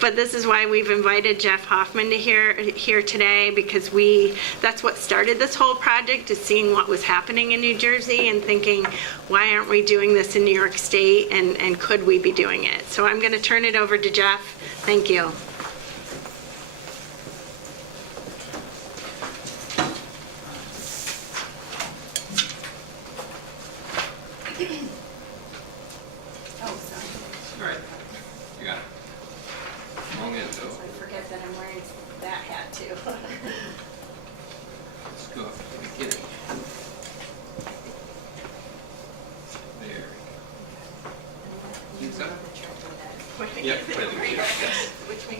But this is why we've invited Jeff Hoffman to here today, because that's what started this whole project, is seeing what was happening in New Jersey and thinking, why aren't we doing this in New York State, and could we be doing it? So I'm going to turn it over to Jeff. Thank you.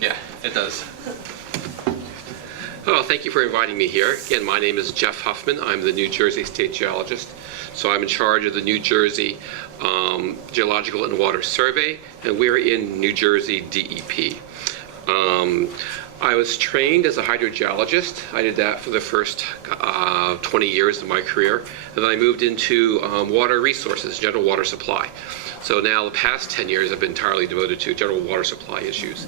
Yeah, it does. Well, thank you for inviting me here. Again, my name is Jeff Hoffman. I'm the New Jersey State Geologist. So I'm in charge of the New Jersey Geological and Water Survey, and we're in New Jersey DEP. I was trained as a hydrogeologist. I did that for the first 20 years of my career, and then I moved into water resources, general water supply. So now the past 10 years I've been entirely devoted to general water supply issues.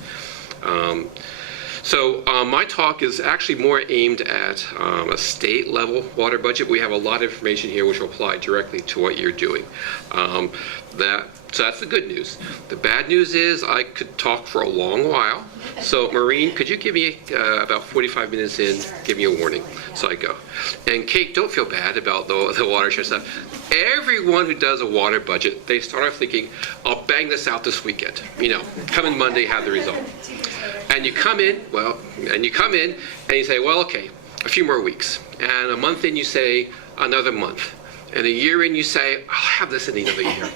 My talk is actually more aimed at a state level water budget. We have a lot of information here which will apply directly to what you're doing. So that's the good news. The bad news is I could talk for a long while. So Maureen, could you give me about 45 minutes in, give me a warning, so I go. And Kate, don't feel bad about the watershed stuff. Everyone who does a water budget, they start off thinking, I'll bang this out this weekend. Coming Monday, have the result. And you come in, and you say, well, okay, a few more weeks. And a month in, you say, another month. And a year in, you say, I'll have this in another year.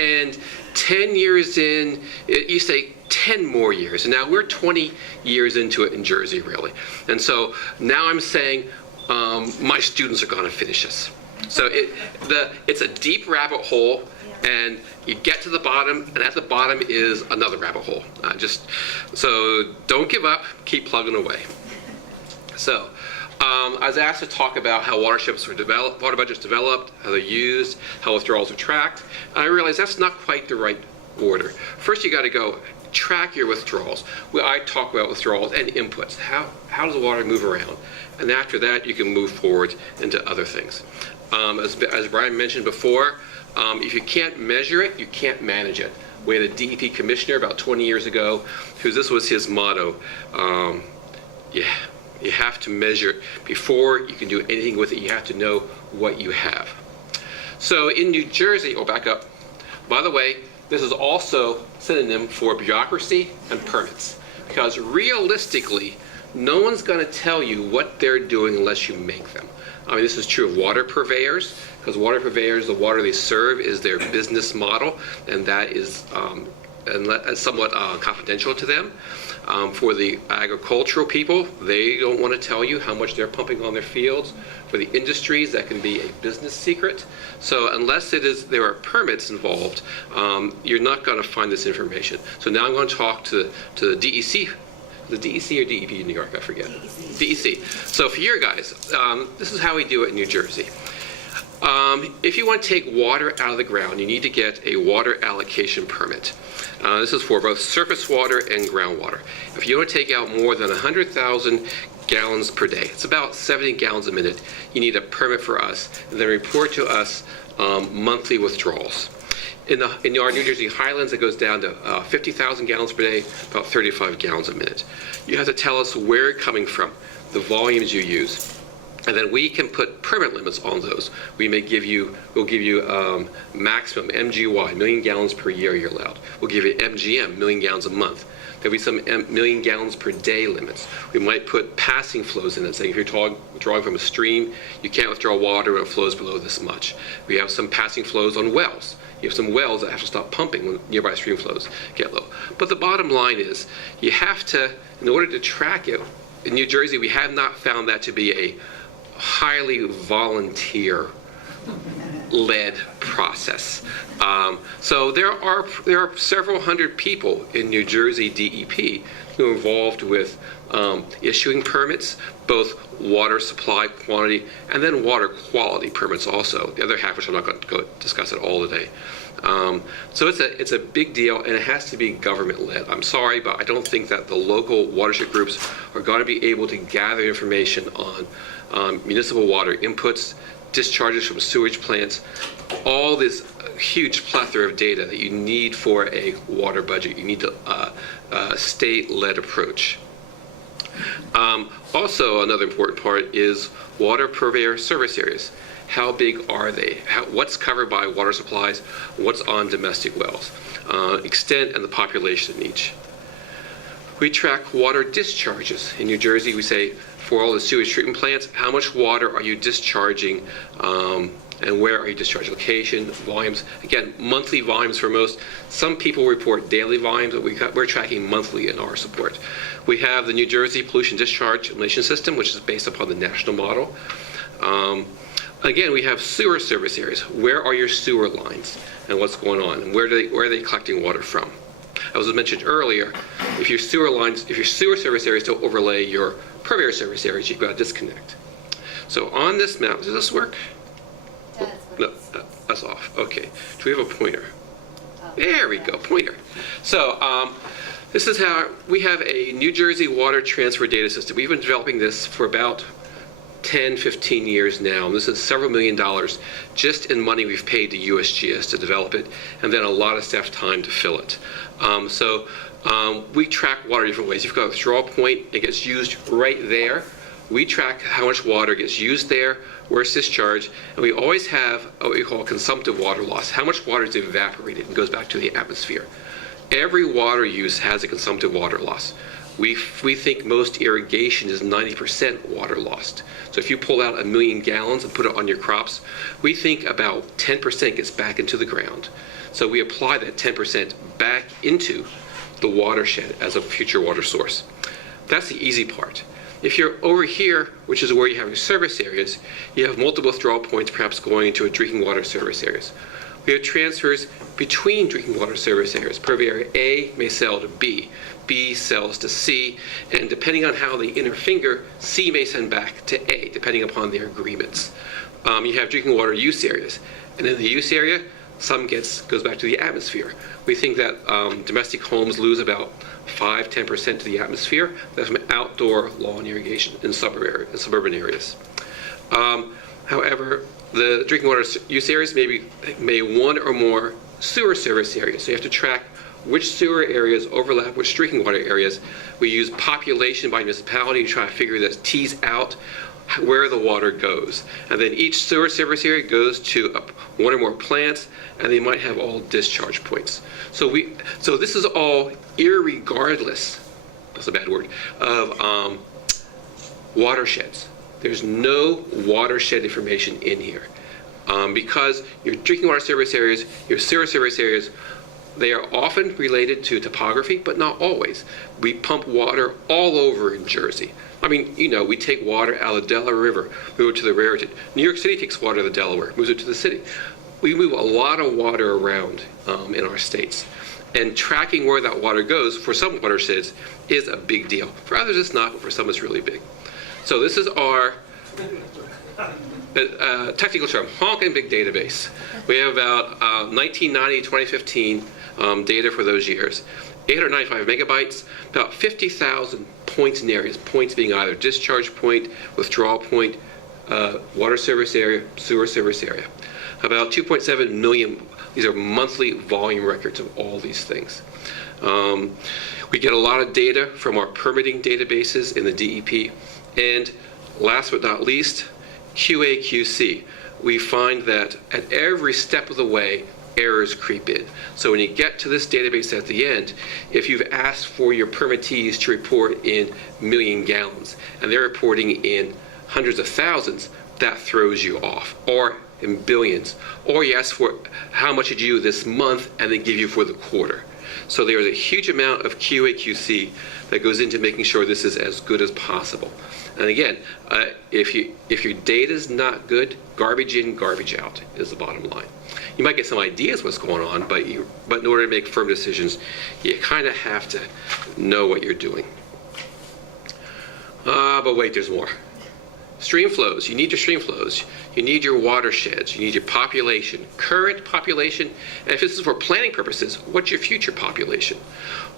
And 10 years in, you say 10 more years. And now we're 20 years into it in Jersey, really. And so now I'm saying, my students are going to finish this. So it's a deep rabbit hole, and you get to the bottom, and at the bottom is another rabbit hole. So don't give up, keep plugging away. So I was asked to talk about how water budgets developed, how they're used, how withdrawals are tracked. And I realized that's not quite the right order. First, you got to go track your withdrawals. I talk about withdrawals and inputs. How does the water move around? And after that, you can move forward into other things. As Brian mentioned before, if you can't measure it, you can't manage it. We had a DEP commissioner about 20 years ago, this was his motto. You have to measure it. Before you can do anything with it, you have to know what you have. So in New Jersey, back up. By the way, this is also synonym for bureaucracy and permits. Because realistically, no one's going to tell you what they're doing unless you make them. This is true of water purveyors, because water purveyors, the water they serve is their business model, and that is somewhat confidential to them. For the agricultural people, they don't want to tell you how much they're pumping on their fields. For the industries, that can be a business secret. So unless there are permits involved, you're not going to find this information. So now I'm going to talk to the DEC. The DEC or DEP in New York, I forget. DEC. So for your guys, this is how we do it in New Jersey. If you want to take water out of the ground, you need to get a water allocation permit. This is for both surface water and groundwater. If you want to take out more than 100,000 gallons per day, it's about 70 gallons a minute, you need a permit for us, and then report to us monthly withdrawals. In our New Jersey highlands, it goes down to 50,000 gallons per day, about 35 gallons a minute. You have to tell us where it's coming from, the volumes you use. And then we can put permit limits on those. We'll give you maximum MGY, million gallons per year you're allowed. We'll give you MGM, million gallons a month. There'll be some million gallons per day limits. We might put passing flows in it, saying if you're drawing from a stream, you can't withdraw water when it flows below this much. We have some passing flows on wells. You have some wells that have to stop pumping when nearby stream flows get low. But the bottom line is, you have to, in order to track it, in New Jersey, we have not found that to be a highly volunteer led process. So there are several hundred people in New Jersey DEP who are involved with issuing permits, both water supply quantity and then water quality permits also. The other half, which I'm not going to go discuss at all today. So it's a big deal, and it has to be government-led. I'm sorry, but I don't think that the local watershed groups are going to be able to gather information on municipal water inputs, discharges from sewage plants, all this huge plethora of data that you need for a water budget. You need a state-led approach. Also, another important part is water purveyor service areas. How big are they? What's covered by water supplies? What's on domestic wells? Extent and the population in each. We track water discharges. In New Jersey, we say for all the sewage treatment plants, how much water are you discharging and where are you discharging? Location, volumes. Again, monthly volumes for most. Some people report daily volumes, but we're tracking monthly in our support. We have the New Jersey Pollution Discharge Elimination System, which is based upon the national model. Again, we have sewer service areas. Where are your sewer lines and what's going on? And where are they collecting water from? As was mentioned earlier, if your sewer service areas don't overlay your purveyor service areas, you've got a disconnect. So on this map, does this work? No, that's off. Okay. Do we have a pointer? There we go, pointer. So this is how we have a New Jersey water transfer data system. We've been developing this for about 10, 15 years now. This is several $1 million just in money we've paid to USGS to develop it, and then a lot of staff time to fill it. We track water different ways. You've got a withdrawal point. It gets used right there. We track how much water gets used there, where it's discharged, and we always have what we call consumptive water loss. How much water is evaporated and goes back to the atmosphere. Every water use has a consumptive water loss. We think most irrigation is 90% water lost. So if you pull out 1 million gallons and put it on your crops, we think about 10% gets back into the ground. So we apply that 10% back into the watershed as a future water source. That's the easy part. If you're over here, which is where you have your service areas, you have multiple withdrawal points perhaps going into a drinking water service areas. We have transfers between drinking water service areas. Purveyor A may sell to B, B sells to C, and depending on how they interfinger, C may send back to A, depending upon their agreements. You have drinking water use areas, and in the use area, some goes back to the atmosphere. We think that domestic homes lose about 5-10% to the atmosphere. That's from outdoor lawn irrigation in suburban areas. However, the drinking water use areas may one or more sewer service areas. So you have to track which sewer areas overlap which drinking water areas. We use population by municipality to try to figure this, tease out where the water goes. And then each sewer service area goes to one or more plants, and they might have all discharge points. So this is all irregardless, that's a bad word, of watersheds. There's no watershed information in here because your drinking water service areas, your sewer service areas, they are often related to topography, but not always. We pump water all over in Jersey. I mean, we take water out of the Delaware River, move it to the Raritan. New York City takes water to the Delaware, moves it to the city. We move a lot of water around in our states. And tracking where that water goes for some watersheds is a big deal. For others, it's not, but for some, it's really big. So this is our technical term, honking big database. We have about 1990, 2015 data for those years. 895 megabytes, about 50,000 points in areas, points being either discharge point, withdrawal point, water service area, sewer service area. About 2.7 million, these are monthly volume records of all these things. We get a lot of data from our permitting databases in the DEP. And last but not least, QA/QC. We find that at every step of the way, errors creep in. So when you get to this database at the end, if you've asked for your permittees to report in 1 million gallons, and they're reporting in hundreds of thousands, that throws you off. Or in billions. Or you ask for how much did you this month and they give you for the quarter. So there is a huge amount of QA/QC that goes into making sure this is as good as possible. And again, if your data is not good, garbage in, garbage out is the bottom line. You might get some ideas what's going on, but in order to make firm decisions, you kind of have to know what you're doing. But wait, there's more. Stream flows. You need your stream flows. You need your watersheds. You need your population, current population. And if this is for planning purposes, what's your future population?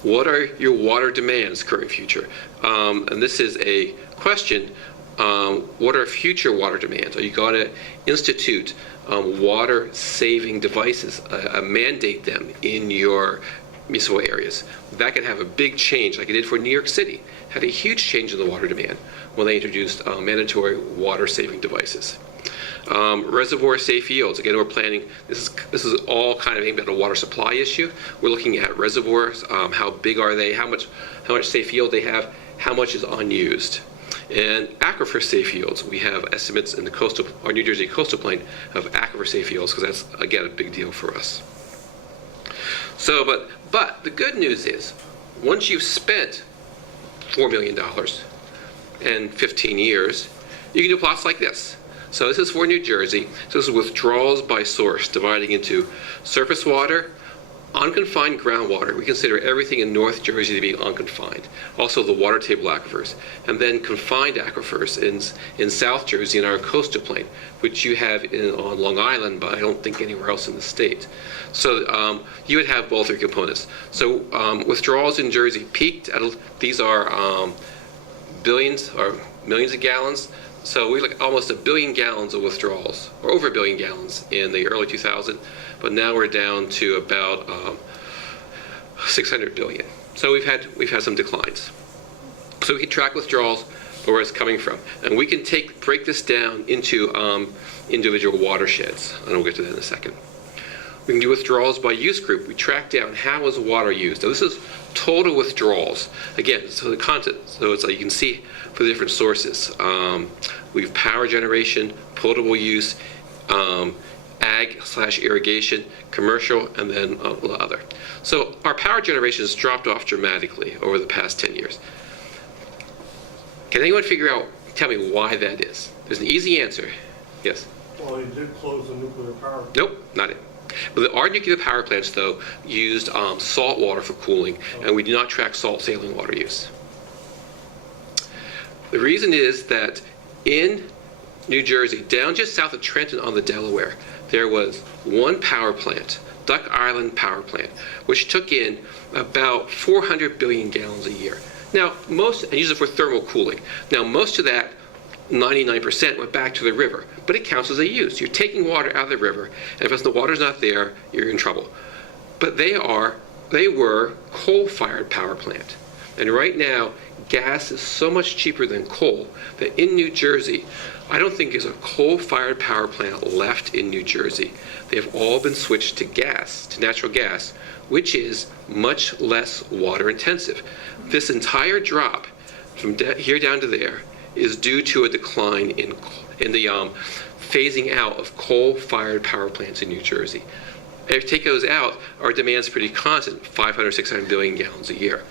What are your water demands, current, future? And this is a question. What are future water demands? Are you going to institute water-saving devices, mandate them in your municipal areas? That could have a big change, like it did for New York City. Had a huge change in the water demand when they introduced mandatory water-saving devices. Reservoir safe yields. Again, we're planning. This is all kind of aimed at a water supply issue. We're looking at reservoirs. How big are they? How much safe yield they have? How much is unused? And aquifer safe yields. We have estimates in our New Jersey coastal plain of aquifer safe yields, because that's again a big deal for us. So, but the good news is, once you've spent $4 million and 15 years, you can do plots like this. So this is for New Jersey. So this is withdrawals by source, dividing into surface water, unconfined groundwater. We consider everything in North Jersey to be unconfined. Also the water table aquifers. And then confined aquifers in South Jersey in our coastal plain, which you have on Long Island, but I don't think anywhere else in the state. So you would have both your components. So withdrawals in Jersey peaked at, these are billions or millions of gallons. So we look almost 1 billion gallons of withdrawals, or over 1 billion gallons in the early 2000s, but now we're down to about 600 billion. So we've had some declines. So we can track withdrawals, where it's coming from, and we can break this down into individual watersheds, and we'll get to that in a second. We can do withdrawals by use group. We track down how is water used. Now this is total withdrawals. Again, so the content, so it's like you can see for the different sources. We have power generation, potable use, ag/irrigation, commercial, and then other. So our power generation has dropped off dramatically over the past 10 years. Can anyone tell me why that is? There's an easy answer. Yes? Well, they did close the nuclear power. Nope, not it. But our nuclear power plants, though, used salt water for cooling, and we do not track salt sailing water use. The reason is that in New Jersey, down just south of Trenton on the Delaware, there was one power plant, Duck Island Power Plant, which took in about 400 billion gallons a year. Now, and use it for thermal cooling. Now, most of that, 99%, went back to the river, but it counts as a use. You're taking water out of the river, and if the water's not there, you're in trouble. But they were coal-fired power plant. And right now, gas is so much cheaper than coal that in New Jersey, I don't think there's a coal-fired power plant left in New Jersey. They've all been switched to gas, to natural gas, which is much less water intensive. This entire drop from here down to there is due to a decline in the phasing out of coal-fired power plants in New Jersey. If you take those out, our demand's pretty constant, 500, 600 billion gallons a year.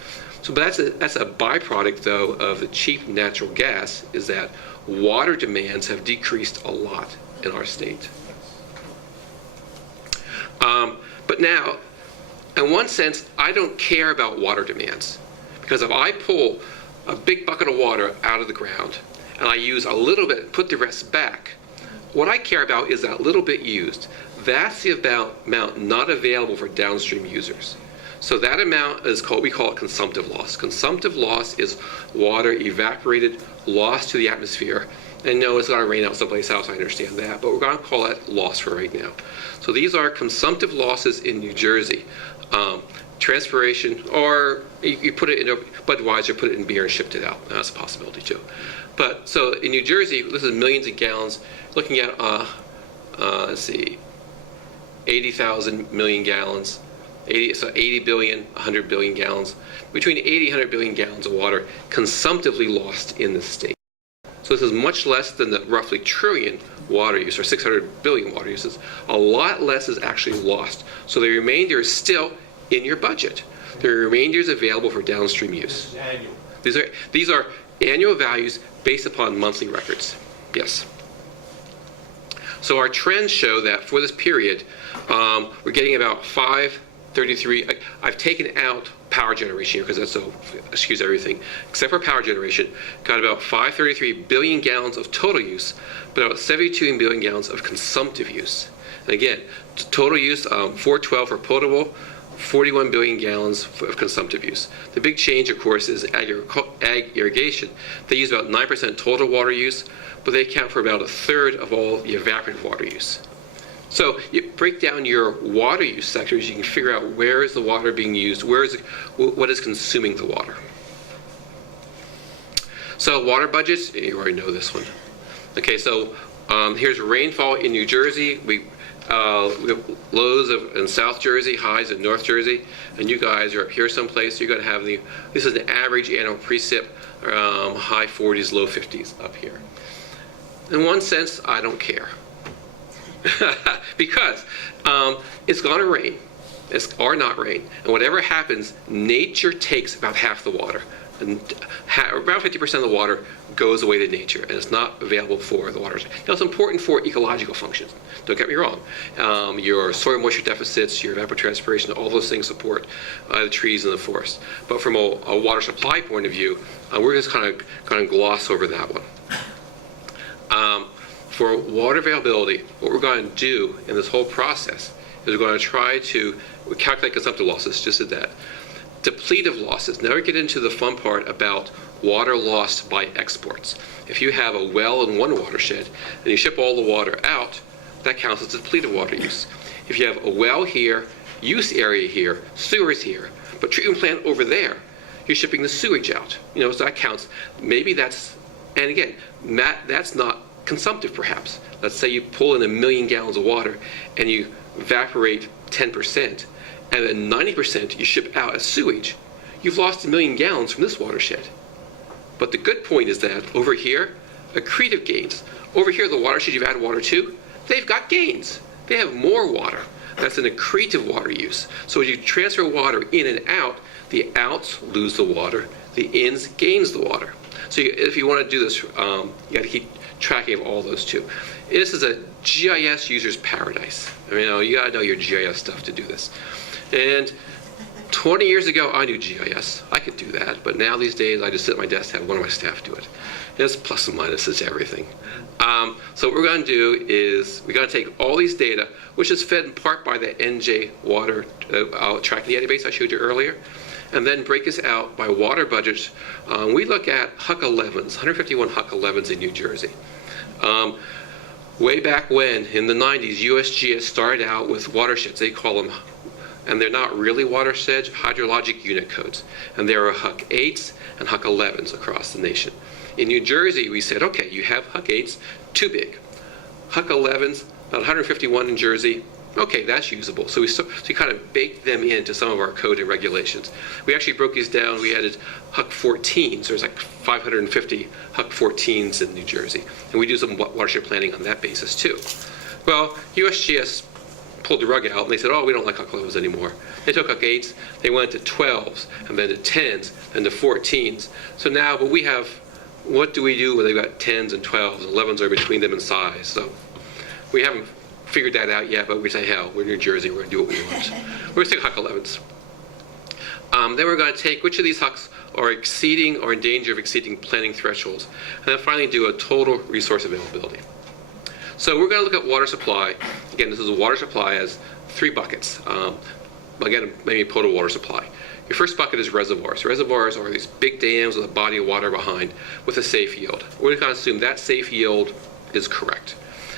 So, but that's a byproduct, though, of the cheap natural gas, is that water demands have decreased a lot in our state. But now, in one sense, I don't care about water demands, because if I pull a big bucket of water out of the ground and I use a little bit, put the rest back, what I care about is that little bit used. That's the amount not available for downstream users. So that amount is we call it consumptive loss. Consumptive loss is water evaporated, lost to the atmosphere. And no, it's going to rain out someplace else, I understand that, but we're going to call that loss for right now. So these are consumptive losses in New Jersey. Transpiration, or you put it in Budweiser, put it in beer and shipped it out. That's a possibility too. But so in New Jersey, this is millions of gallons, looking at, let's see, 80,000 million gallons. 80 billion, 100 billion gallons, between 80 and 100 billion gallons of water consumptively lost in the state. So this is much less than the roughly trillion water use, or 600 billion water uses, a lot less is actually lost. So the remainder is still in your budget. The remainder is available for downstream use. This is annual. These are annual values based upon monthly records. Yes. So our trends show that for this period, we're getting about 533. I've taken out power generation here because that's so, excuse everything, except for power generation, got about 533 billion gallons of total use, but about 72 billion gallons of consumptive use. And again, total use, 412 for potable, 41 billion gallons of consumptive use. The big change, of course, is ag irrigation. They use about 9% total water use, but they account for about a third of all the evaporative water use. So you break down your water use sectors, you can figure out where is the water being used, what is consuming the water. So water budgets, you already know this one. Okay, so here's rainfall in New Jersey. We have lows in South Jersey, highs in North Jersey, and you guys are up here someplace. You're going to have this is an average annual precip, high 40s, low 50s up here. In one sense, I don't care. Because it's going to rain, or not rain, and whatever happens, nature takes about half the water. And about 50% of the water goes away to nature, and it's not available for the water. Now, it's important for ecological functions. Don't get me wrong. Your soil moisture deficits, your evapotranspiration, all those things support the trees and the forest. But from a water supply point of view, we're just kind of gloss over that one. For water availability, what we're going to do in this whole process is we're going to try to calculate consumptive losses, just did that. Depletive losses. Now we get into the fun part about water lost by exports. If you have a well in one watershed and you ship all the water out, that counts as depletive water use. If you have a well here, use area here, sewers here, but treatment plant over there, you're shipping the sewage out. So that counts. Maybe that's, and again, that's not consumptive perhaps. Let's say you pull in 1 million gallons of water and you evaporate 10%, and then 90% you ship out as sewage. You've lost 1 million gallons from this watershed. But the good point is that over here, accretive gains. Over here, the watershed you've added water to, they've got gains. They have more water. That's an accretive water use. So as you transfer water in and out, the outs lose the water, the ins gains the water. So if you want to do this, you got to keep tracking of all those too. This is a GIS user's paradise. You got to know your GIS stuff to do this. And 20 years ago, I knew GIS. I could do that. But now these days, I just sit at my desk and have one of my staff do it. There's plus and minuses to everything. So what we're going to do is we're going to take all these data, which is fed in part by the NJ water tracking database I showed you earlier, and then break this out by water budgets. We look at Huck 11s, 151 Huck 11s in New Jersey. Way back when, in the 90s, USGS started out with watersheds. They call them, and they're not really watersheds, hydrologic unit codes. And there are Huck 8s and Huck 11s across the nation. In New Jersey, we said, okay, you have Huck 8s, too big. Huck 11s, about 151 in Jersey. Okay, that's usable. So we kind of baked them into some of our code and regulations. We actually broke these down. We added Huck 14s. There's like 550 Huck 14s in New Jersey. And we do some watershed planning on that basis too. Well, USGS pulled the rug out and they said, oh, we don't like Huck 11s anymore. They took Huck 8s, they went to 12s, and then to 10s, and to 14s. So now, but we have, what do we do when they've got 10s and 12s? 11s are between them in size. So we haven't figured that out yet, but we say, hell, we're in New Jersey, we're going to do what we want. We're going to take Huck 11s. Then we're going to take which of these Hucks are exceeding or in danger of exceeding planning thresholds, and then finally do a total resource availability. So we're going to look at water supply. Again, this is a water supply as 3 buckets. Again, maybe potable water supply. Your first bucket is reservoirs. Reservoirs are these big dams with a body of water behind with a safe yield. We're going to assume that safe yield is correct.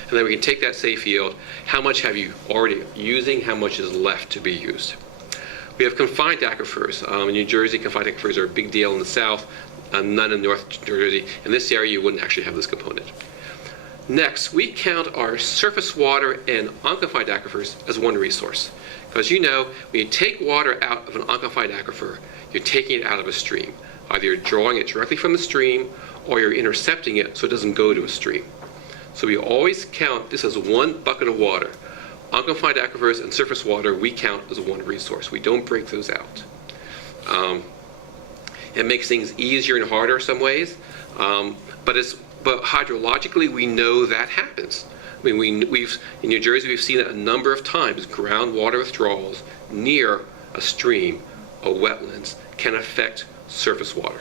And then we can take that safe yield, how much have you already using, how much is left to be used. We have confined aquifers. In New Jersey, confined aquifers are a big deal in the south, none in North Jersey. In this area, you wouldn't actually have this component. Next, we count our surface water and unconfined aquifers as one resource. Because when you take water out of an unconfined aquifer, you're taking it out of a stream. Either you're drawing it directly from the stream or you're intercepting it so it doesn't go to a stream. So we always count this as one bucket of water. Unconfined aquifers and surface water we count as one resource. We don't break those out. It makes things easier and harder in some ways, but hydrologically we know that happens. I mean, we've in New Jersey we've seen it a number of times. Groundwater withdrawals near a stream, a wetlands, can affect surface water.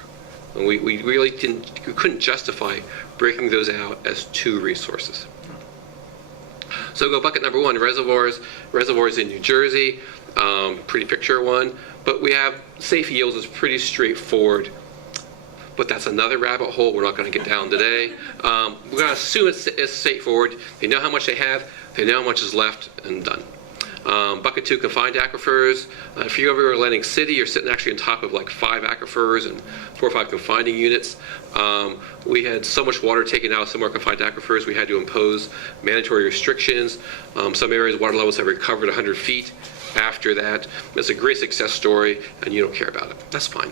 And we really couldn't justify breaking those out as two resources. So go bucket number one, reservoirs. Reservoirs in New Jersey, pretty picture one. But we have safe yields is pretty straightforward. But that's another rabbit hole we're not going to get down today. We're going to assume it's straightforward. They know how much they have. They know how much is left, and done. Bucket two, confined aquifers. If you go over to Atlantic City, you're sitting actually on top of like 5 aquifers and 4 or 5 confining units. We had so much water taken out of some of our confined aquifers, we had to impose mandatory restrictions. Some areas water levels have recovered 100 feet after that. It's a great success story, and you don't care about it. That's fine.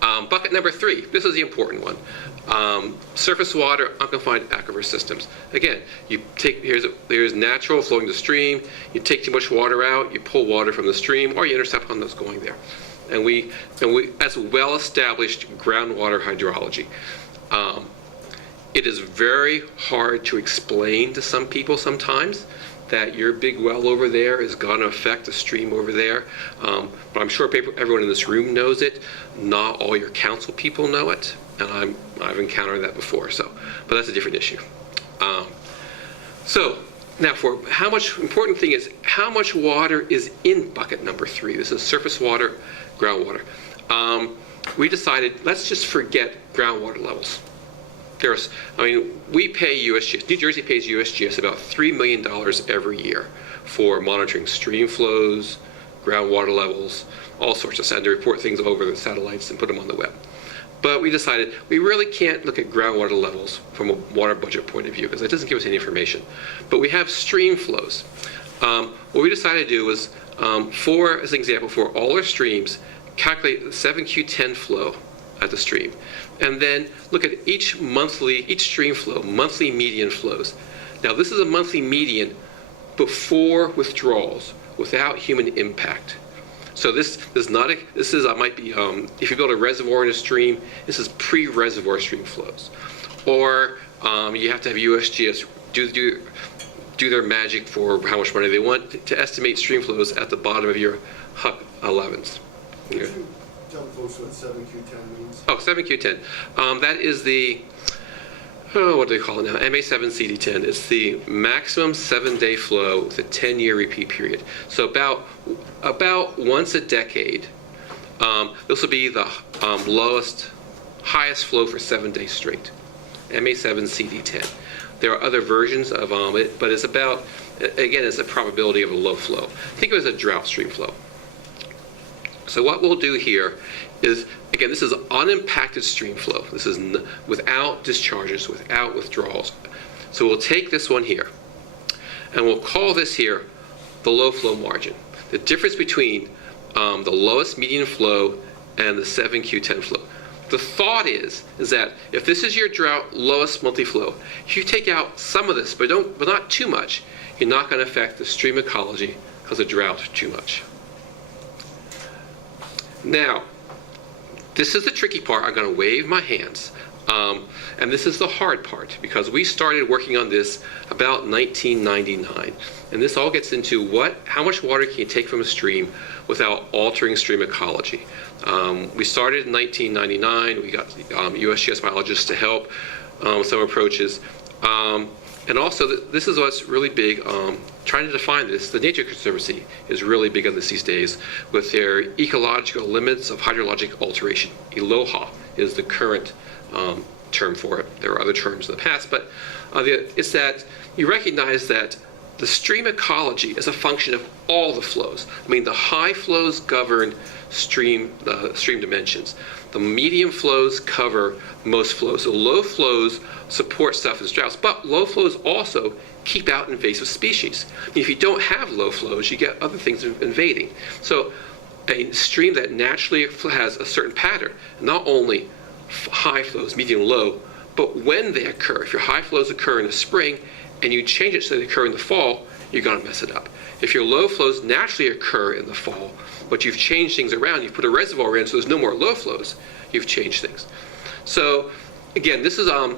Bucket number 3, this is the important one. Surface water, unconfined aquifer systems. Again, you take here's natural flowing to stream. You take too much water out, you pull water from the stream, or you intercept on those going there. And we that's well-established groundwater hydrology. It is very hard to explain to some people sometimes that your big well over there is going to affect the stream over there. But I'm sure everyone in this room knows it. Not all your council people know it, and I've encountered that before. But that's a different issue. So now, for how much important thing is how much water is in bucket number 3. This is surface water, groundwater. We decided let's just forget groundwater levels. We pay USGS, New Jersey pays USGS about $3 million every year for monitoring stream flows, groundwater levels, all sorts of stuff, and to report things over the satellites and put them on the web. But we decided we really can't look at groundwater levels from a water budget point of view because it doesn't give us any information. But we have stream flows. What we decided to do was, as an example, for all our streams, calculate the 7Q10 flow at the stream, and then look at each stream flow, monthly median flows. Now this is a monthly median before withdrawals, without human impact. So this is might be if you build a reservoir in a stream, this is pre-reservoir stream flows, or you have to have USGS do their magic for how much money they want to estimate stream flows at the bottom of your HUC 11s. Okay. Tell folks what 7Q10 means. Oh, 7Q10. That is the, what do they call it now? MA7CD10. It's the maximum 7-day flow with a 10-year repeat period. So about once a decade, this will be the highest flow for 7 days straight. MA7CD10. There are other versions of it, but it's about, again, it's a probability of a low flow. Think of it as a drought stream flow. So what we'll do here is, again, this is unimpacted stream flow. This is without discharges, without withdrawals. So we'll take this one here, and we'll call this here the low flow margin. The difference between the lowest median flow and the 7Q10 flow. The thought is that if this is your drought lowest monthly flow, if you take out some of this, but not too much, you're not going to affect the stream ecology because of drought too much. Now, this is the tricky part. I'm going to wave my hands. And this is the hard part because we started working on this about 1999. And this all gets into how much water can you take from a stream without altering stream ecology. We started in 1999. We got USGS biologists to help some approaches. And also, this is what's really big, trying to define this. The Nature Conservancy is really big on this these days with their ecological limits of hydrologic alteration. ELOHA is the current term for it. There are other terms in the past, but it's that you recognize that the stream ecology is a function of all the flows. The high flows govern stream dimensions. The medium flows cover most flows. So low flows support stuff as droughts, but low flows also keep out invasive species. If you don't have low flows, you get other things invading. So a stream that naturally has a certain pattern, not only high flows, medium, low, But when they occur, if your high flows occur in the spring and you change it so they occur in the fall, you're going to mess it up. If your low flows naturally occur in the fall, but you've changed things around, you've put a reservoir in so there's no more low flows, you've changed things. So again, this is a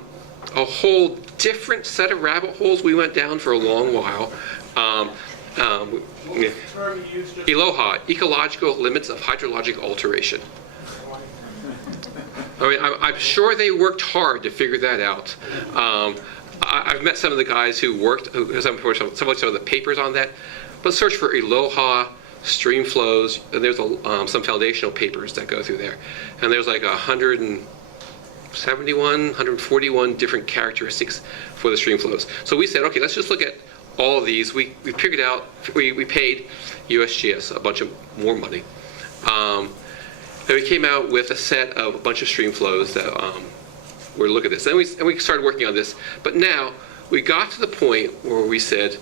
whole different set of rabbit holes we went down for a long while. ELOHA, Ecological Limits of Hydrologic Alteration. I mean, I'm sure they worked hard to figure that out. I've met some of the guys who worked, some of the papers on that. But search for ELOHA, stream flows, and there's some foundational papers that go through there. And there's like 141 different characteristics for the stream flows. So we said, okay, let's just look at all of these. We figured out, we paid USGS a bunch of more money. And we came out with a set of a bunch of stream flows that were look at this. And we started working on this. But now we got to the point where we said,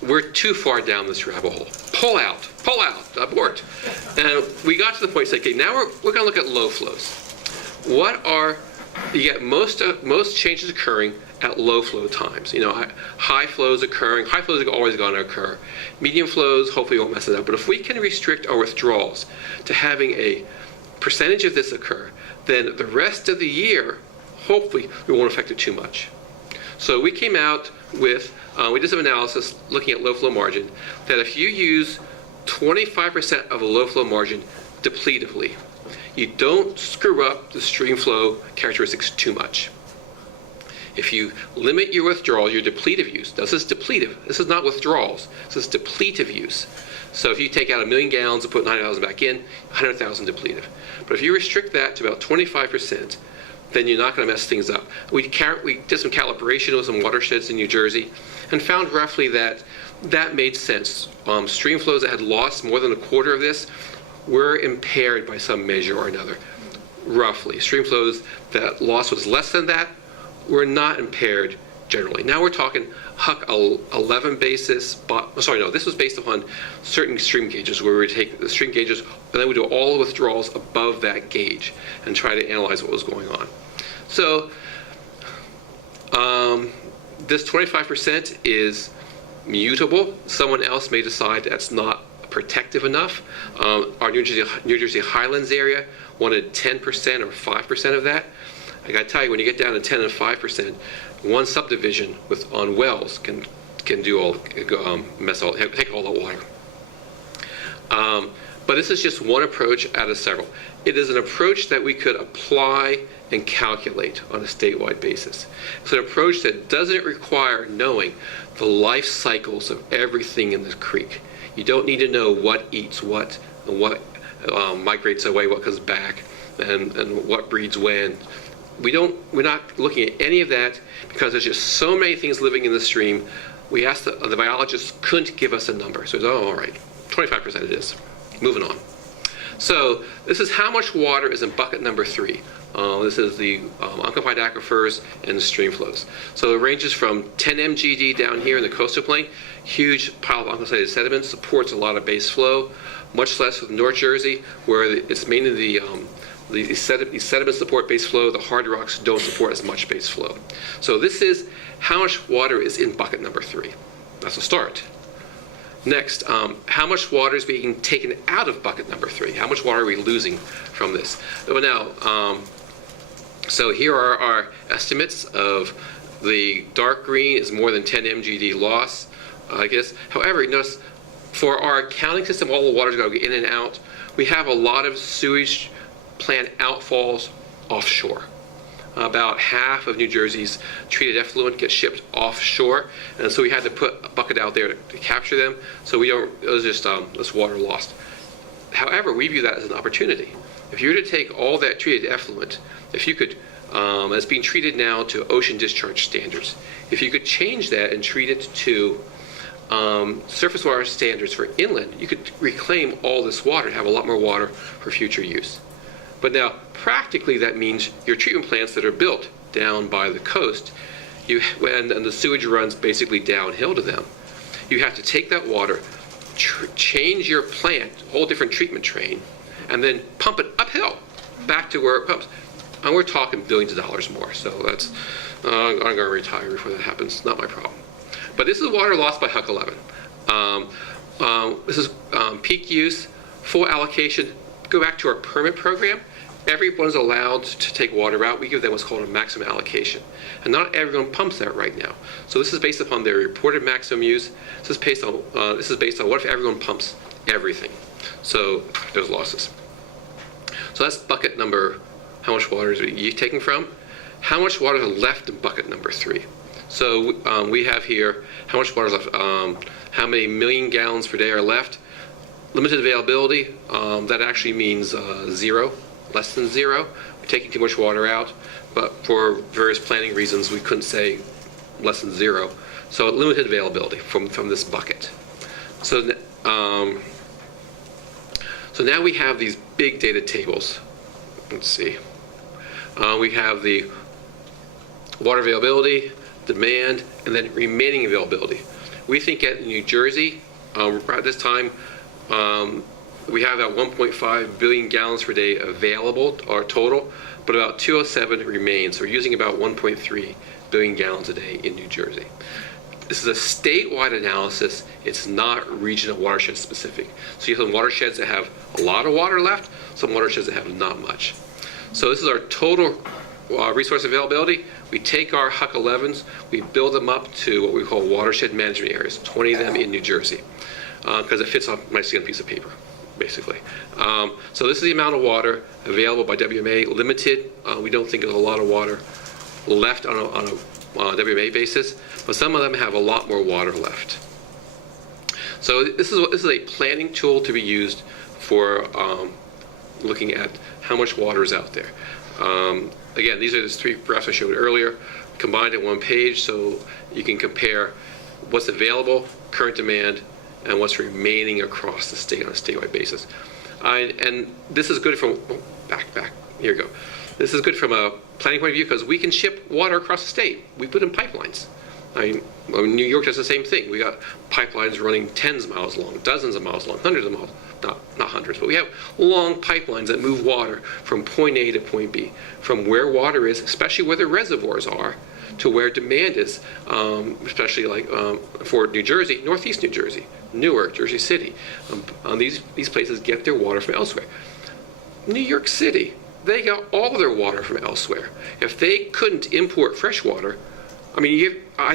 we're too far down this rabbit hole. Pull out, abort. And we got to the point, say, okay, now we're going to look at low flows. You get most changes occurring at low flow times. You know, high flows occurring. High flows are always going to occur. Medium flows, hopefully won't mess it up. But if we can restrict our withdrawals to having a percentage of this occur, then the rest of the year, hopefully, we won't affect it too much. So we came out with, we did some analysis looking at low flow margin, that if you use 25% of a low flow margin depletively, you don't screw up the stream flow characteristics too much. If you limit your withdrawal, your depletive use, this is depletive, this is not withdrawals, this is depletive use. So if you take out 1 million gallons and put 9,000 back in, 100,000 depletive. But if you restrict that to about 25%, then you're not going to mess things up. We did some calibration with some watersheds in New Jersey and found roughly that made sense. Stream flows that had lost more than a quarter of this were impaired by some measure or another, roughly. Stream flows that loss was less than that were not impaired generally. Now we're talking Huck 11 basis, this was based upon certain stream gauges where we take the stream gauges and then we do all the withdrawals above that gauge and try to analyze what was going on. So this 25% is mutable. Someone else may decide that's not protective enough. Our New Jersey Highlands area wanted 10% or 5% of that. I got to tell you, when you get down to 10 and 5%, one subdivision on wells can do all take all the water. But this is just one approach out of several. It is an approach that we could apply and calculate on a statewide basis. It's an approach that doesn't require knowing the life cycles of everything in the creek. You don't need to know what eats what, and what migrates away, what comes back, and what breeds when. We're not looking at any of that because there's just so many things living in the stream. We asked the biologists couldn't give us a number. So, all right, 25% it is. Moving on. So this is how much water is in bucket number 3. This is the unconfined aquifers and the stream flows. So it ranges from 10 mgd down here in the coastal plain. Huge pile of unconsolidated sediment supports a lot of base flow. Much less with North Jersey, where it's mainly the sediments support base flow. The hard rocks don't support as much base flow. So this is how much water is in bucket number 3. That's a start. Next, how much water is being taken out of bucket number 3? How much water are we losing from this? Well, now, so here are our estimates of the dark green is more than 10 mgd loss, I guess. However, notice for our accounting system, all the water's going to go in and out. We have a lot of sewage plant outfalls offshore. About half of New Jersey's treated effluent gets shipped offshore, and so we had to put a bucket out there to capture them. So it was just this water lost. However, we view that as an opportunity. If you were to take all that treated effluent, if you could, it's being treated now to ocean discharge standards. If you could change that and treat it to surface water standards for inland, you could reclaim all this water and have a lot more water for future use. But now, practically, that means your treatment plants that are built down by the coast, and the sewage runs basically downhill to them, you have to take that water, change your plant, whole different treatment train, and then pump it uphill back to where it pumps. And we're talking billions of dollars more. So that's, I'm going to retire before that happens. Not my problem. But this is water lost by Huck 11. This is peak use, full allocation. Go back to our permit program. Everyone's allowed to take water out. We give them what's called a maximum allocation. And not everyone pumps that right now. So this is based upon their reported maximum use. This is based on what if everyone pumps everything. So there's losses. So that's bucket number, how much water is you taking from? How much water is left in bucket number 3? So we have here how much water is left, how many million gallons per day are left. Limited availability, that actually means 0. Less than 0. We're taking too much water out, but for various planning reasons, we couldn't say less than 0. So limited availability from this bucket. So now we have these big data tables. Let's see. We have the water availability, demand, and then remaining availability. We think at New Jersey, at this time, we have about 1.5 billion gallons per day available, our total, but about 207 remains. So we're using about 1.3 billion gallons a day in New Jersey. This is a statewide analysis. It's not regional watershed specific. So you have some watersheds that have a lot of water left, some watersheds that have not much. So this is our total resource availability. We take our Huck 11s, we build them up to what we call watershed management areas, 20 of them in New Jersey, because it fits nicely on a piece of paper, basically. So this is the amount of water available by WMA, limited. We don't think there's a lot of water left on a WMA basis, but some of them have a lot more water left. So this is a planning tool to be used for looking at how much water is out there. Again, these are the 3 graphs I showed earlier, combined in one page, so you can compare what's available, current demand, and what's remaining across the state on a statewide basis. And this is good from, here we go. This is good from a planning point of view because we can ship water across the state. We put in pipelines. New York does the same thing. We got pipelines running tens of miles long, dozens of miles long, hundreds of miles, not hundreds, but we have long pipelines that move water from point A to point B, from where water is, especially where the reservoirs are, to where demand is, especially like for New Jersey, Northeast New Jersey, Newark, Jersey City. These places get their water from elsewhere. New York City, they got all their water from elsewhere. If they couldn't import fresh water, I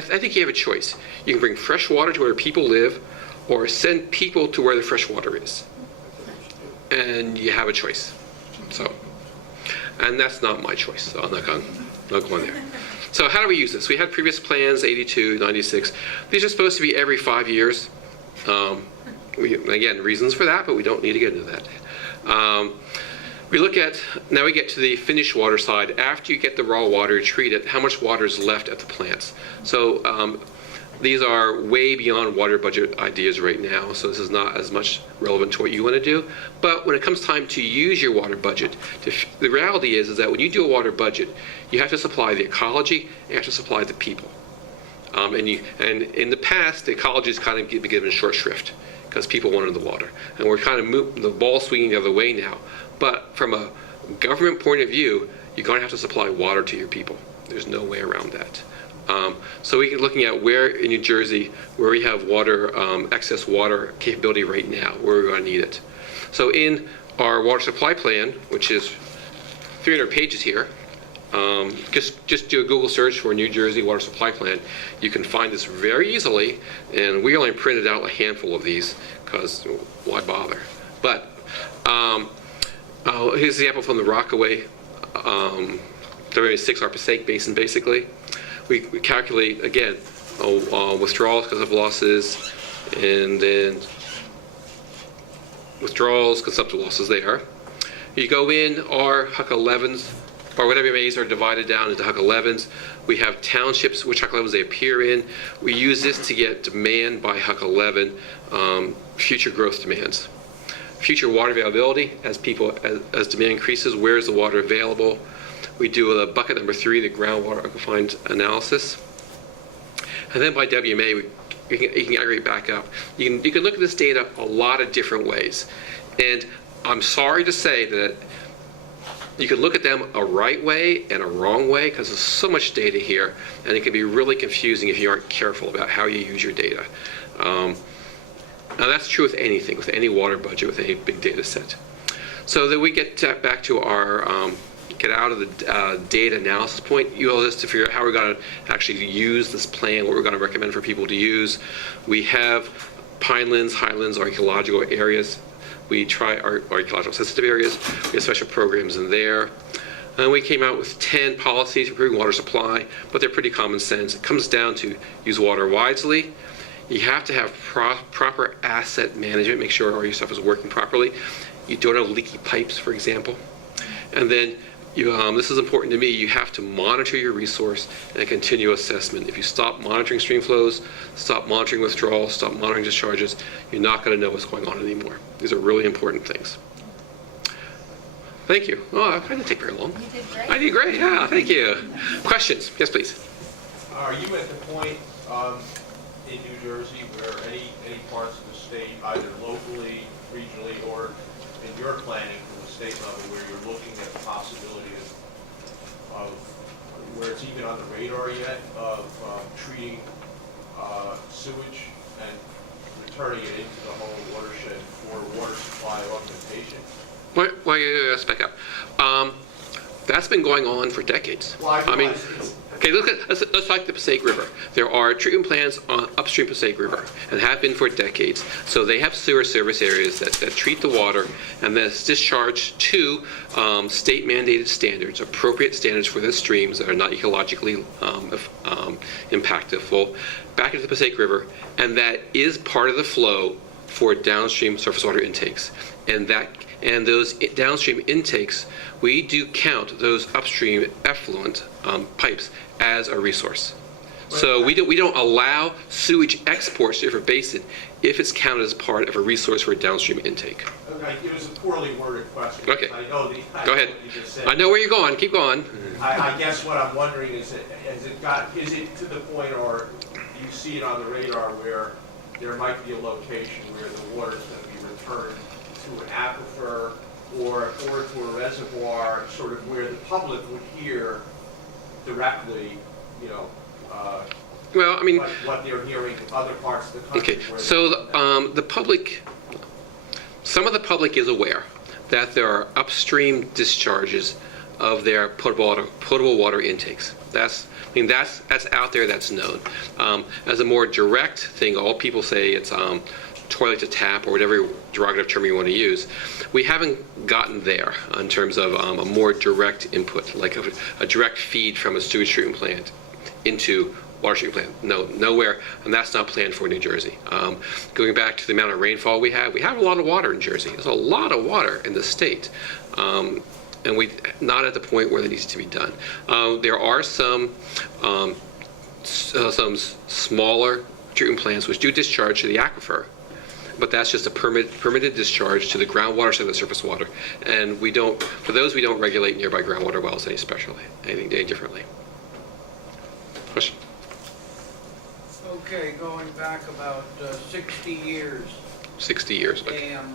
think you have a choice. You can bring fresh water to where people live, or send people to where the fresh water is. And you have a choice. So, and that's not my choice, so I'm not going there. So how do we use this? We had previous plans, 82, 96. These are supposed to be every 5 years. Again, reasons for that, but we don't need to get into that. Now we get to the finished water side. After you get the raw water, treat it, how much water is left at the plants? So these are way beyond water budget ideas right now, so this is not as much relevant to what you want to do. But when it comes time to use your water budget, the reality is that when you do a water budget, you have to supply the ecology, and you have to supply the people. And in the past, the ecology has kind of been given short shrift because people wanted the water. And we're kind of moving the ball swinging the other way now. But from a government point of view, you're going to have to supply water to your people. There's no way around that. So we're looking at where in New Jersey, where we have water, excess water capability right now, where we're going to need it. So in our water supply plan, which is 300 pages here, just do a Google search for New Jersey water supply plan. You can find this very easily, and we only printed out a handful of these because why bother? But here's an example from the Rockaway WA6 Passaic Basin, basically. We calculate, again, withdrawals because of losses, and then withdrawals, consumptive losses there. You go in, our Huck 11s, our WMAs are divided down into Huck 11s. We have townships, which Huck 11s they appear in. We use this to get demand by Huck 11, future growth demands. Future water availability, as demand increases, where is the water available? We do a bucket number 3, the groundwater aquifer analysis. And then by WMA, you can aggregate back up. You can look at this data a lot of different ways. And I'm sorry to say that You can look at them a right way and a wrong way because there's so much data here, and it can be really confusing if you aren't careful about how you use your data. Now that's true with anything, with any water budget, with any big data set. So then we get back to our, get out of the data analysis point. You all just to figure out how we're going to actually use this plan, what we're going to recommend for people to use. We have pinelands, highlands, archaeological areas. We try our archaeological sensitive areas. We have special programs in there. And we came out with 10 policies for improving water supply, but they're pretty common sense. It comes down to use water wisely. You have to have proper asset management, make sure all your stuff is working properly. You don't have leaky pipes, for example. And then, this is important to me, you have to monitor your resource and a continuous assessment. If you stop monitoring stream flows, stop monitoring withdrawals, stop monitoring discharges, you're not going to know what's going on anymore. These are really important things. Thank you. Oh, I didn't take very long. You did great. I did great, yeah, thank you. Questions? Yes, please. Are you at the point in New Jersey where any parts of the state, either locally, regionally, or in your planning from the state level, where you're looking at the possibility of where it's even on the radar yet, of treating sewage and returning it into the whole watershed for water supply augmentation? Why you spec up? That's been going on for decades. Well, I mean, realize it's- okay, let's like the Passaic River. There are treatment plants on upstream Passaic River and have been for decades. So they have sewer service areas that treat the water and that's discharged to state mandated standards, appropriate standards for the streams that are not ecologically impactful, back into the Passaic River, and that is part of the flow for downstream surface water intakes. And those downstream intakes, we do count those upstream effluent pipes as a resource. So we don't allow sewage exports to the river basin if it's counted as part of a resource for a downstream intake. Okay, it was a poorly worded question. Okay. I know Go ahead. what you just said. I know where you're going. Keep going. I guess what I'm wondering is, is it to the point, or do you see it on the radar where there might be a location where the water is going to be returned to an aquifer or to a reservoir, sort of where the public would hear directly, Well, I mean, what they're hearing in other parts of the country. okay. where So they've the public, some of the public is aware that there are upstream discharges of their potable water intakes. That's out there. That's known. As a more direct thing, all people say it's toilet to tap or whatever derogative term you want to use. We haven't gotten there in terms of a more direct input, like a direct feed from a sewage treatment plant into water treatment plant. No, nowhere, and that's not planned for New Jersey. Going back to the amount of rainfall we have a lot of water in Jersey. There's a lot of water in the state. And we not at the point where that needs to be done. There are some smaller treatment plants which do discharge to the aquifer, but that's just a permitted discharge to the groundwater instead of the surface water. And we don't regulate nearby groundwater wells anything differently. Question? Okay, going back about 60 years, 60 years. Okay. dam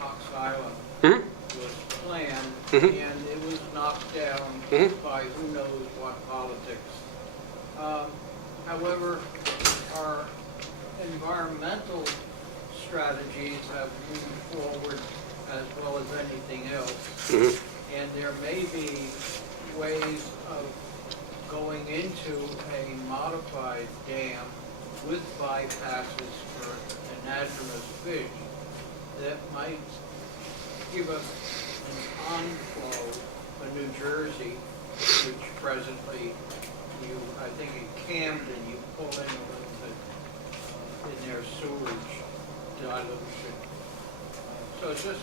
Tox Island Mhm. was planned, Mhm. and it was knocked down Mhm. by who knows what politics. However, our environmental strategies have moved forward as well as anything else, Mhm. and there may be ways of going into a modified dam with bypasses for anadromous fish that might give us an onflow in New Jersey, which presently I think in Camden, you pull in a little bit in their sewage dilution. So it's just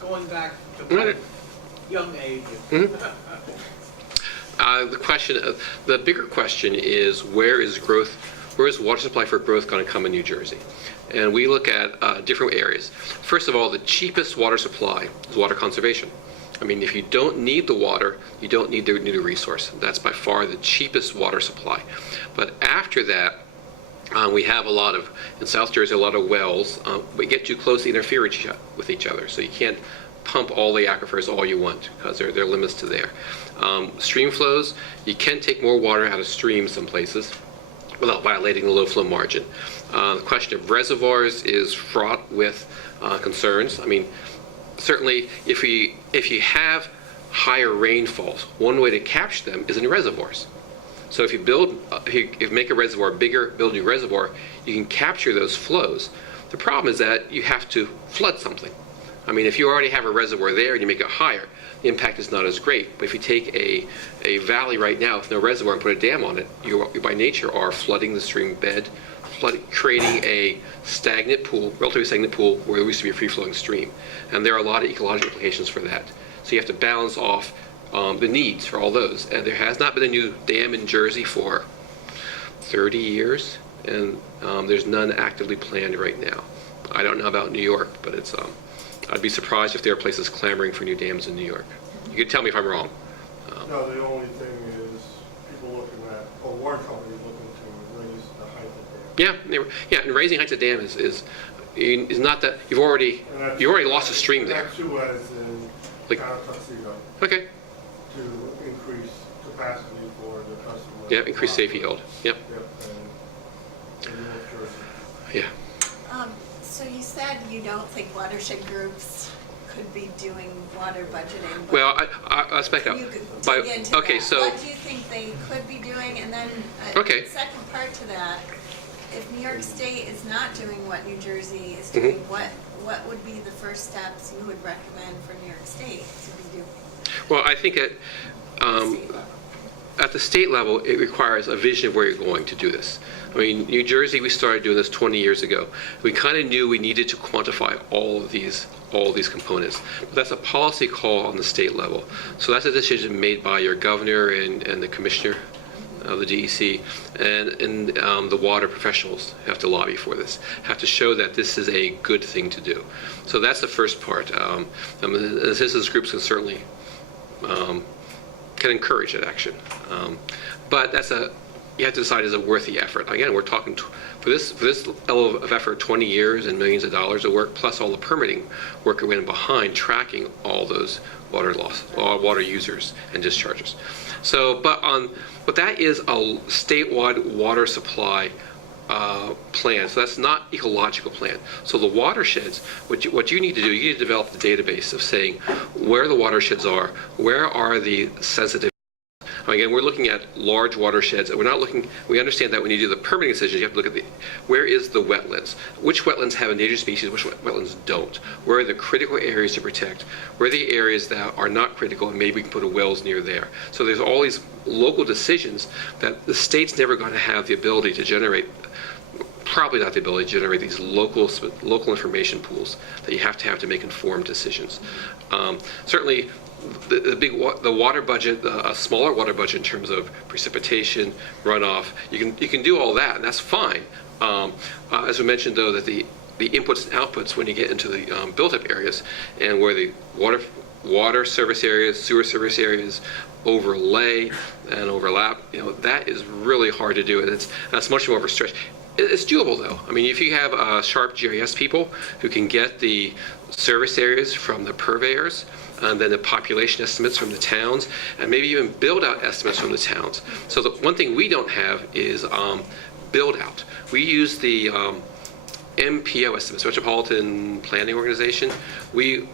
going back to my Right. young ages. Mhm. The bigger question is where is water supply for growth going to come in New Jersey? And we look at different areas. First of all, the cheapest water supply is water conservation. I mean, if you don't need the water, you don't need the resource. That's by far the cheapest water supply. But after that, we have in South Jersey, a lot of wells. We get too close to interfere with each other. So you can't pump all the aquifers all you want, because there are limits to there. Stream flows, you can take more water out of streams some places without violating the low flow margin. The question of reservoirs is fraught with concerns. I mean, certainly if you have higher rainfalls, one way to capture them is in reservoirs. So if you make a reservoir bigger, build a new reservoir, you can capture those flows. The problem is that you have to flood something. I mean, if you already have a reservoir there and you make it higher, the impact is not as great. But if you take a valley right now with no reservoir and put a dam on it, you by nature are flooding the stream bed, creating a stagnant pool, relatively stagnant pool where there used to be a free-flowing stream. And there are a lot of ecological implications for that. So you have to balance off the needs for all those. And there has not been a new dam in Jersey for 30 years, and there's none actively planned right now. I don't know about New York, but it's I'd be surprised if there are places clamoring for new dams in New York. You can tell me if I'm wrong. No, the only thing is people looking at, or water companies looking to raise the height of the dam. Yeah, and raising heights of dam is not that you've already lost a stream there. That too, as in Like- Tuxedo, Okay. to increase capacity for the customer. Yeah, increase safety yield. Yep. Yep, and in North Jersey. Yeah. So you said you don't think watershed groups could be doing water budgeting. but Well, I'll back up. You could By- dig into okay, that. so What do you think they could be doing? And then Okay. second part to that, if New York State is not doing what New Jersey is doing, what would be the first steps you would recommend for New York State to be doing? well, I think State level? at the state level, it requires a vision of where you're going to do this. I mean, New Jersey, we started doing this 20 years ago. We kind of knew we needed to quantify all of these components. But that's a policy call on the state level. So that's a decision made by your governor and the commissioner of the DEC, and the water professionals have to lobby for this, have to show that this is a good thing to do. So that's the first part. The citizens groups can certainly can encourage that action. But you have to decide, is it worth the effort? Again, we're talking for this level of effort, 20 years and millions of dollars of work, plus all the permitting work that went behind tracking all those water users and discharges. So, but that is a statewide water supply plan. So that's not ecological plan. So the watersheds, what you need to do, you need to develop the database of saying where the watersheds are, where are the sensitive. Again, we're looking at large watersheds, and we understand that when you do the permitting decisions, you have to look at where is the wetlands? Which wetlands have endangered species, which wetlands don't? Where are the critical areas to protect? Where are the areas that are not critical, and maybe we can put a wells near there? So there's all these local decisions that the state's never going to have the ability to generate, probably not the ability to generate these local information pools that you have to make informed decisions. Certainly, the water budget, a smaller water budget in terms of precipitation, runoff, you can do all that, and that's fine. As we mentioned, though, that the inputs and outputs when you get into the built-up areas and where the water service areas, sewer service areas overlay and overlap, that is really hard to do, and that's much more of a stretch. It's doable, though. I mean, if you have sharp GIS people who can get the service areas from the purveyors, and then the population estimates from the towns, and maybe even build-out estimates from the towns. So the one thing we don't have is build-out. We use the MPO estimates, Metropolitan Planning Organization. We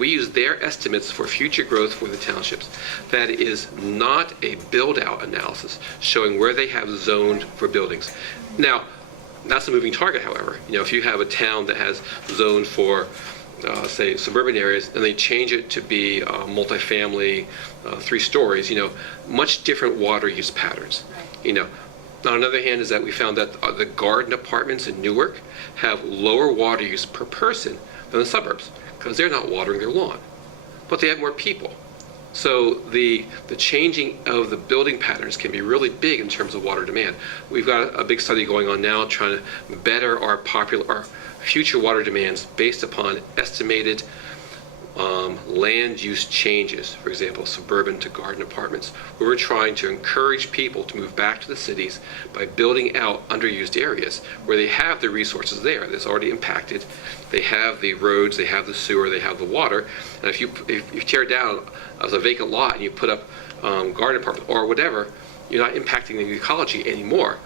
use their estimates for future growth for the townships. That is not a build-out analysis showing where they have zoned for buildings. Now, that's a moving target, however. If you have a town that has zoned for say suburban areas, and they change it to be multifamily, 3 stories, much different water use patterns. On another hand is that we found that the garden apartments in Newark have lower water use per person than the suburbs because they're not watering their lawn, but they have more people. So the changing of the building patterns can be really big in terms of water demand. We've got a big study going on now trying to better our future water demands based upon estimated land use changes, for example, suburban to garden apartments, where we're trying to encourage people to move back to the cities by building out underused areas where they have the resources there that's already impacted. They have the roads, they have the sewer, they have the water. And if you tear down as a vacant lot and you put up garden apartment or whatever, you're not impacting the ecology anymore.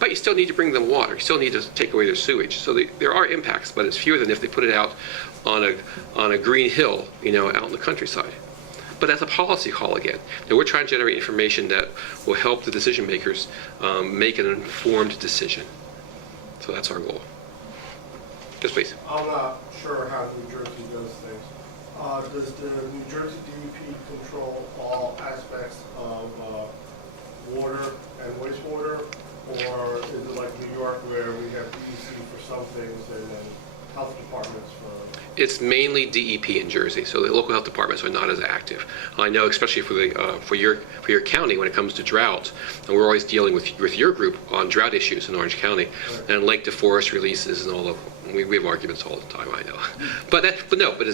But you still need to bring them water. You still need to take away their sewage. So there are impacts, but it's fewer than if they put it out on a green hill, out in the countryside. But that's a policy call again. And we're trying to generate information that will help the decision makers make an informed decision. So that's our goal. Yes, please. I'm not sure how New Jersey does things. Does the New Jersey DEP control all aspects of water and wastewater? Or is it like New York where we have DEC for some things and then health departments for? It's mainly DEP in Jersey, so the local health departments are not as active. I know, especially for your county when it comes to drought, and we're always dealing with your group on drought issues in Orange County, Right. and lake to forest releases and all of. We have arguments all the time, I know, but it's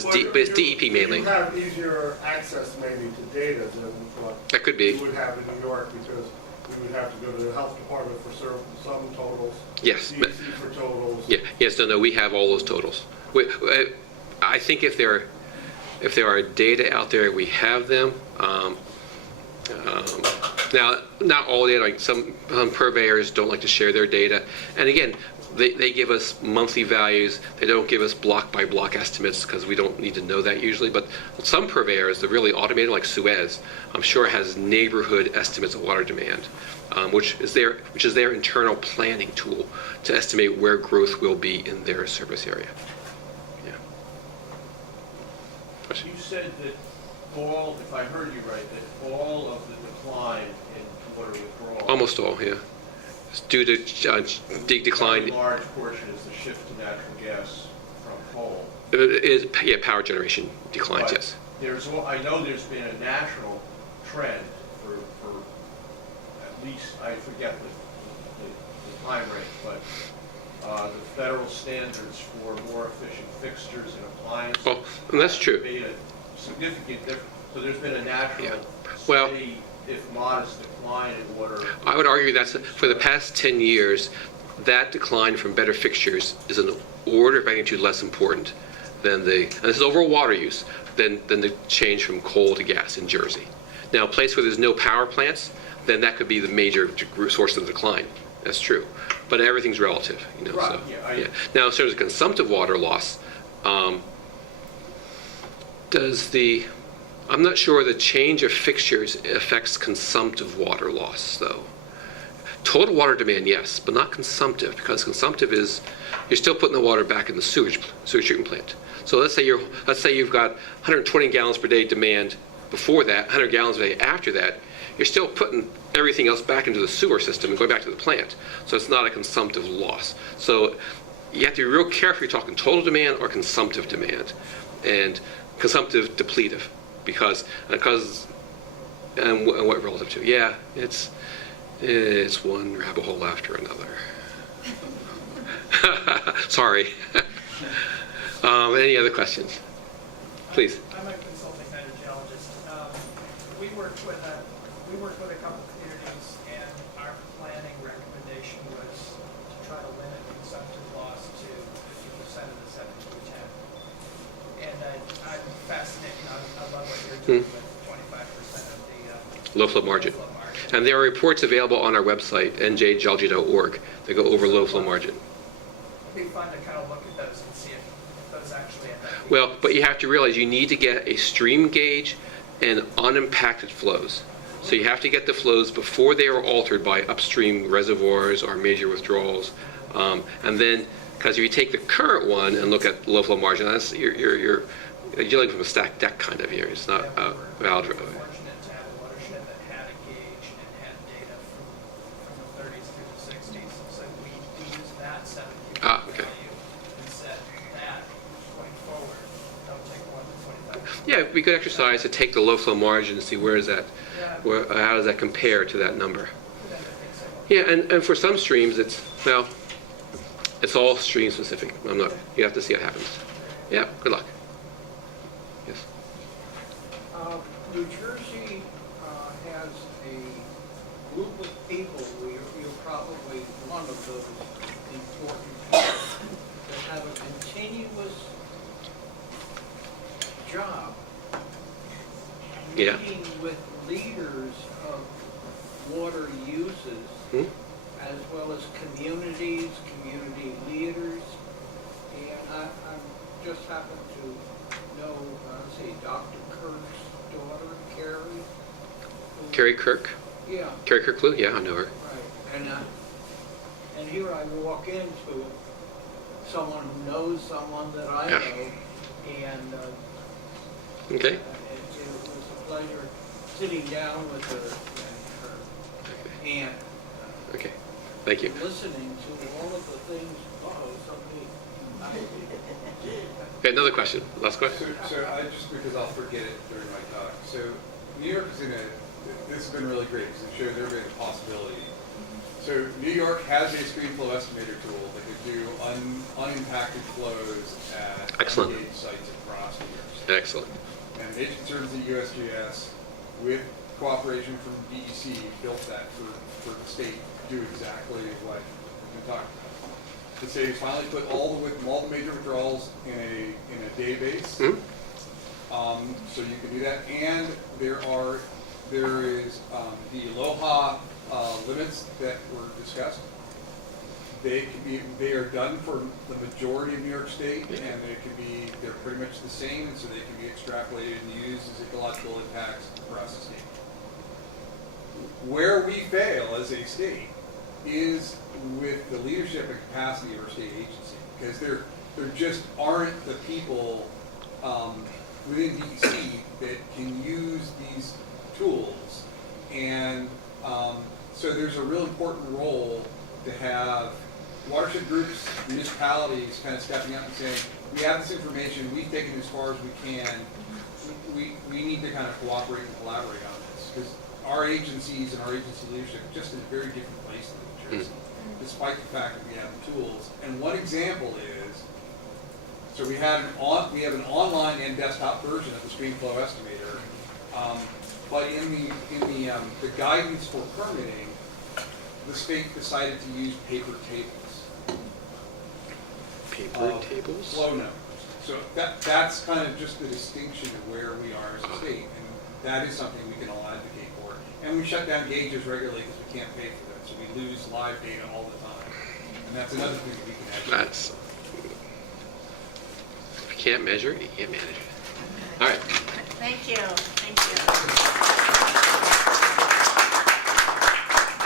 DEP mainly. You have easier access maybe to data than what That could be. you would have in New York because we would have to go to the health department for some totals. Yes, but- DEC for totals. Yeah, yes, no, we have all those totals. I think if there are data out there, we have them. Now, not all data, like some purveyors don't like to share their data. And again, they give us monthly values. They don't give us block by block estimates because we don't need to know that usually. But some purveyors, they're really automated, like Suez, I'm sure has neighborhood estimates of water demand, which is their internal planning tool to estimate where growth will be in their service area. Yeah. Question? You said that all, if I heard you right, that all of the decline in water withdrawal. Almost all, yeah. It's due to decline. A large portion is the shift to natural gas from coal. Power generation declines, But yes. I know there's been a national trend for at least, I forget the time rate, but the federal standards for more efficient fixtures and appliances. Oh, and that's true. Made a significant difference. So there's been a natural, Yeah. Well- steady, if modest, decline in water. I would argue that for the past 10 years, that decline from better fixtures is an order of magnitude less important than and this is overall water use, than the change from coal to gas in Jersey. Now, a place where there's no power plants, then that could be the major source of the decline. That's true. But everything's relative, Right, so. yeah, Now, in terms of consumptive water loss, I'm not sure the change of fixtures affects consumptive water loss, though. Total water demand, yes, but not consumptive, because consumptive is, you're still putting the water back in the sewage treatment plant. So let's say you've got 120 gallons per day demand before that, 100 gallons a day after that, you're still putting everything else back into the sewer system and going back to the plant. So it's not a consumptive loss. So you have to be real careful if you're talking total demand or consumptive demand, and consumptive depletive. Because and what relative to? Yeah, it's one rabbit hole after another. Sorry. Any other questions? Please. I'm a consulting hydrogeologist. We worked with a couple communities, and our planning recommendation was to try to limit consumptive loss to 50% of the 7-10. And I'm fascinated. I love what you're doing with 25% of the Low flow margin. low flow margin. And there are reports available on our website, njgeology.org, that go over low flow margin. It'd be fun to kind of look at those and see if those actually end up. Well, but you have to realize you need to get a stream gauge and unimpacted flows. So you have to get the flows before they are altered by upstream reservoirs or major withdrawals. And then, because if you take the current one and look at low flow margin, that's you're dealing from a stacked deck kind of here. It's not valid. We're fortunate to have a watershed that had a gauge and had data from the 30s through the 60s. So we used that 7Q Okay. value and said that going forward, don't take more than 25%. Yeah, it'd be a good exercise to take the low flow margin and see where is that, how does that compare to that number. Then I think so. Yeah, and for some streams, it's all stream specific. You have to see what happens. Yeah, good luck. Yes. New Jersey has a group of people, you're probably one of those important people, that have a continuous job Yeah. meeting with leaders of water uses, Hmm? as well as communities, community leaders. And I just happen to know, let's see, Dr. Kirk's daughter, Carrie. who- Carrie Kirk? Yeah, Carrie Kirklew? Yeah, I know her. right. And here I walk into someone who knows someone that I Yeah. know, and Okay. it was a pleasure sitting down with her and her aunt, Okay. Thank you. listening to all of the things, somebody. Okay, another question. Last question. So I just, because I'll forget it during my talk. So New York is this has been really great because it shows everybody the possibility. So New York has a stream flow estimator tool that can do unimpacted flows at Excellent. unengaged sites across New York State. Excellent. And it concerns the USGS with cooperation from DEC built that for the state to do exactly what we've been talking about. The state has finally put all the major withdrawals in a database. Hmm? So you can do that, and there is the Aloha limits that were discussed. They are done for the majority of New York State, and they're pretty much the same, and so they can be extrapolated and used as ecological impacts across the state. Where we fail as a state is with the leadership and capacity of our state agency, because there just aren't the people within DEC that can use these tools, and so there's a real important role to have watershed groups, municipalities kind of stepping up and saying, we have this information, we've taken it as far as we can, we need to kind of cooperate and collaborate on this, because our agencies and our agency leadership are just in a very different place than New Jersey, despite the fact that we have the tools. And one example is, so we have an online and desktop version of the stream flow estimator, but in the guidance for permitting, the state decided to use paper tables. Paper tables? Flow numbers. So that's kind of just the distinction of where we are as a state, and that is something we can all advocate for. And we shut down gauges regularly because we can't pay for them, so we lose live data all the time. And that's another thing that we can advocate. That's. If you can't measure it, you can't manage it. All right. Thank you, thank you.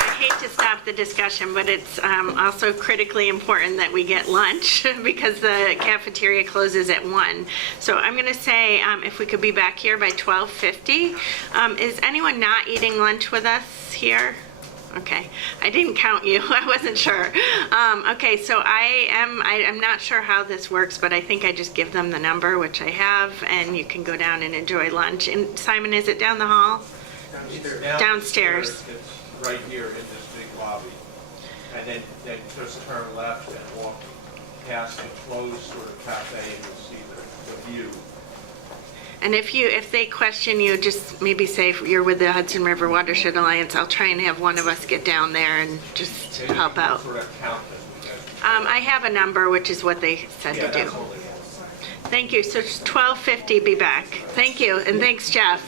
I hate to stop the discussion, but it's also critically important that we get lunch because the cafeteria closes at 1. So I'm going to say if we could be back here by 12:50. Is anyone not eating lunch with us here? Okay, I didn't count you. I wasn't sure. Okay, so I'm not sure how this works, but I think I just give them the number, which I have, and you can go down and enjoy lunch. And Simon, is it down the hall? Downstairs. It's right here in this big lobby. And then just turn left and walk past the closed sort of cafe and you'll see the view. And if they question you, just maybe say you're with the Hudson River Watershed Alliance. I'll try and have one of us get down there and just Maybe help out. Sort of count them. I have a number, which is what they said Yeah, to do. that's all they want. Thank you. So it's 12:50, be back. Thank you, and thanks, Jeff.